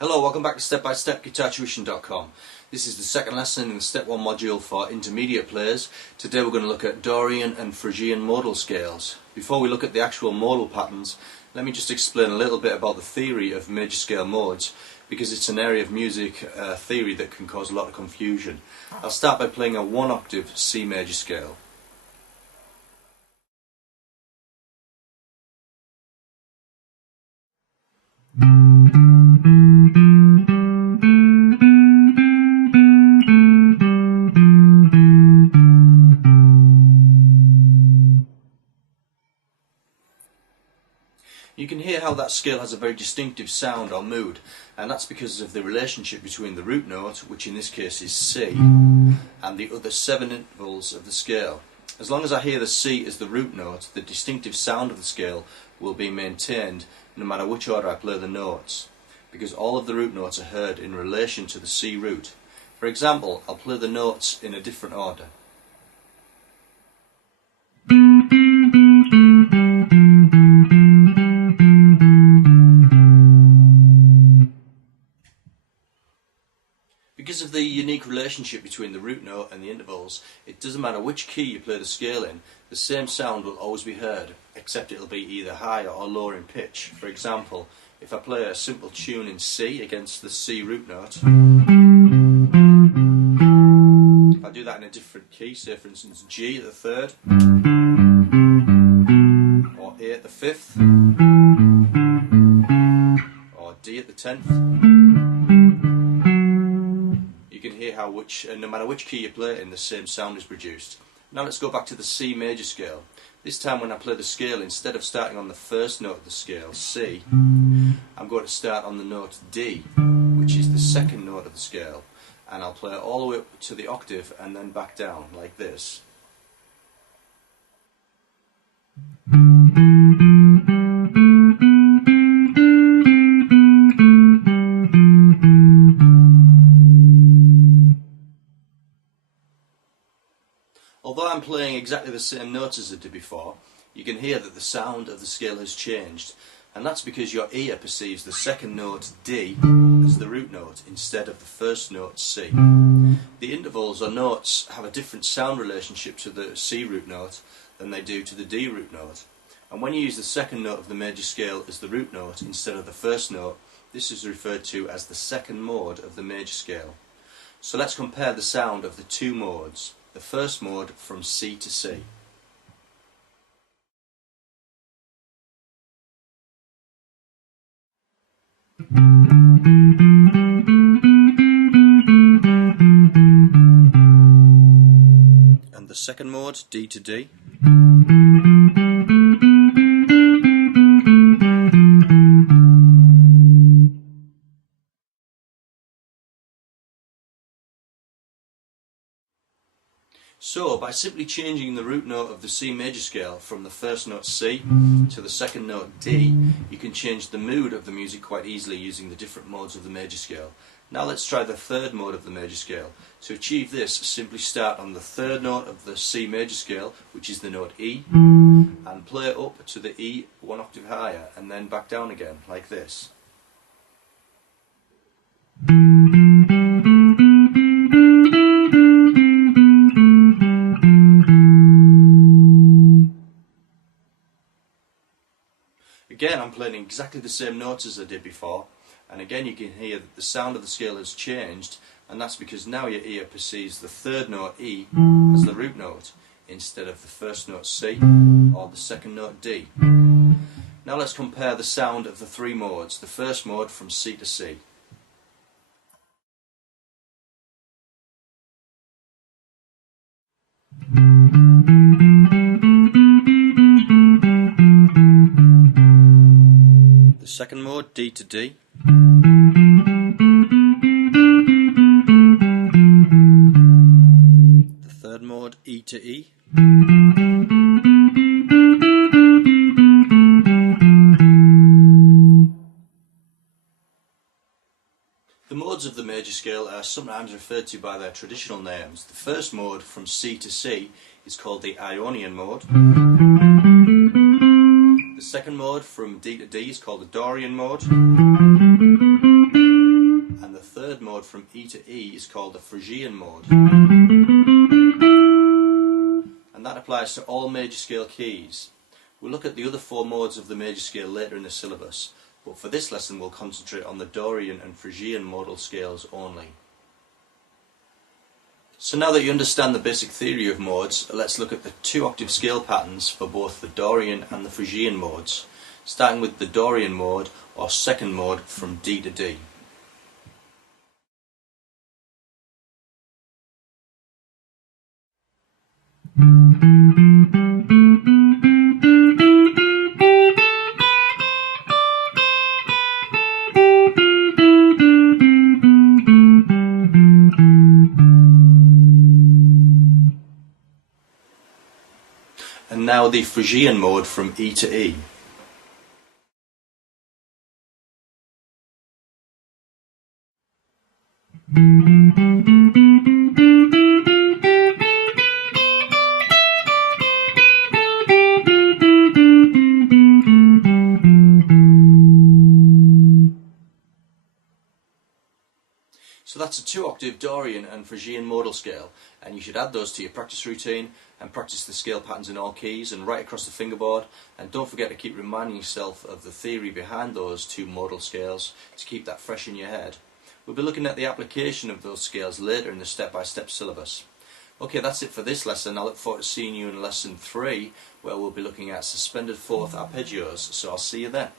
Hello, welcome back to Step-by-Step GuitarTuition.com. This is the second lesson in the Step 1 module for intermediate players. Today we're going to look at Dorian and Phrygian modal scales. Before we look at the actual modal patterns, let me just explain a little bit about the theory of major scale modes, because it's an area of music theory that can cause a lot of confusion. I'll start by playing a 1 octave C major scale. You can hear how that scale has a very distinctive sound or mood, and that's because of the relationship between the root note, which in this case is C, and the other 7 intervals of the scale. As long as I hear the C as the root note, the distinctive sound of the scale will be maintained no matter which order I play the notes, because all of the root notes are heard in relation to the C root. For example, I'll play the notes in a different order. Because of the unique relationship between the root note and the intervals, it doesn't matter which key you play the scale in, the same sound will always be heard, except it'll be either higher or lower in pitch. For example, if I play a simple tune in C against the C root note, if I do that in a different key, say for instance G at the 3rd, or A at the 5th, or D at the 10th, you can hear how no matter which key you play it in, the same sound is produced. Now let's go back to the C major scale. This time when I play the scale, instead of starting on the first note of the scale, C, I'm going to start on the note D, which is the second note of the scale, and I'll play it all the way up to the octave and then back down, like this. Although I'm playing exactly the same notes as I did before, you can hear that the sound of the scale has changed, and that's because your ear perceives the second note D as the root note instead of the first note C. The intervals or notes have a different sound relationship to the C root note than they do to the D root note, and when you use the second note of the major scale as the root note instead of the first note, this is referred to as the second mode of the major scale. So let's compare the sound of the two modes. The first mode from C to C. And the second mode, D to D. So, by simply changing the root note of the C major scale from the first note C to the second note D, you can change the mood of the music quite easily using the different modes of the major scale. Now let's try the third mode of the major scale. To achieve this, simply start on the third note of the C major scale, which is the note E, and play it up to the E 1 octave higher, and then back down again, like this. Again, I'm playing exactly the same notes as I did before, and again you can hear that the sound of the scale has changed, and that's because now your ear perceives the third note E as the root note instead of the first note C or the second note D. Now let's compare the sound of the 3 modes. The first mode from C to C. Second mode, D to D. The third mode, E to E. The modes of the major scale are sometimes referred to by their traditional names. The first mode from C to C is called the Ionian mode. The second mode from D to D is called the Dorian mode. And the third mode from E to E is called the Phrygian mode. And that applies to all major scale keys. We'll look at the other four modes of the major scale later in the syllabus, but for this lesson we'll concentrate on the Dorian and Phrygian modal scales only. So now that you understand the basic theory of modes, let's look at the 2-octave scale patterns for both the Dorian and the Phrygian modes, starting with the Dorian mode or second mode from D to D. And now the Phrygian mode from E to E. So that's a 2-octave Dorian and Phrygian modal scale, and you should add those to your practice routine and practice the scale patterns in all keys and right across the fingerboard, and don't forget to keep reminding yourself of the theory behind those two modal scales to keep that fresh in your head. We'll be looking at the application of those scales later in the step-by-step syllabus. Okay, that's it for this lesson. I look forward to seeing you in lesson 3, where we'll be looking at suspended fourth arpeggios, so I'll see you there.